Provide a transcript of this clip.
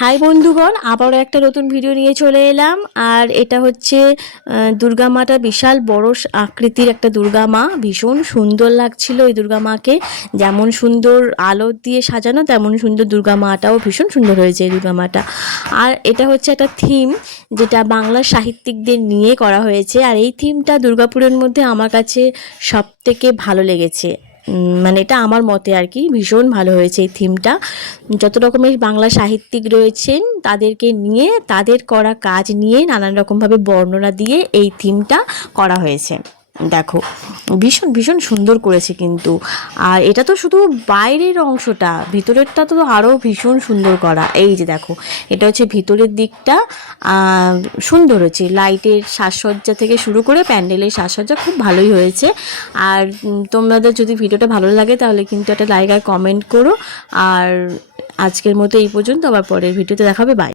High বন্ধুগণ, আবারও একটা নতুন ভিডিও নিয়ে চলে এলাম। আর এটা হচ্ছে দুর্গা মাটা, বিশাল বড় আকৃতির একটা দুর্গা মা। ভীষণ সুন্দর লাগছিল এই দুর্গা মাকে। যেমন সুন্দর আলো দিয়ে সাজানো, তেমন সুন্দর দুর্গা মাটাও ভীষণ সুন্দর হয়েছে এই দুর্গা মাটা। আর এটা হচ্ছে একটা থিম, যেটা বাংলা সাহিত্যিকদের নিয়ে করা হয়েছে। আর এই থিমটা দুর্গাপুরের মধ্যে আমার কাছে সব থেকে ভালো লেগেছে। মানে এটা আমার মতে আর কি, ভীষণ ভালো হয়েছে এই থিমটা। যত রকমের বাংলা সাহিত্যিক রয়েছেন তাদেরকে নিয়ে, তাদের করা কাজ নিয়ে নানান রকমভাবে বর্ণনা দিয়ে এই থিমটা করা হয়েছে। দেখো, ভীষণ ভীষণ সুন্দর করেছে কিন্তু। আর এটা তো শুধু বাইরের অংশটা, ভিতরেরটা তো আরও ভীষণ সুন্দর করা। এই যে দেখো, এটা হচ্ছে ভিতরের দিকটা। সুন্দর হয়েছে, লাইটের সাজসজ্জা থেকে শুরু করে প্যান্ডেলের সাজসজ্জা খুব ভালোই হয়েছে। আর তোমাদের যদি ভিডিওটা ভালো লাগে তাহলে কিন্তু একটা লাইক আর কমেন্ট করো। আর আজকের মতো এই পর্যন্ত, আবার পরের ভিডিওতে দেখাবে। বাই।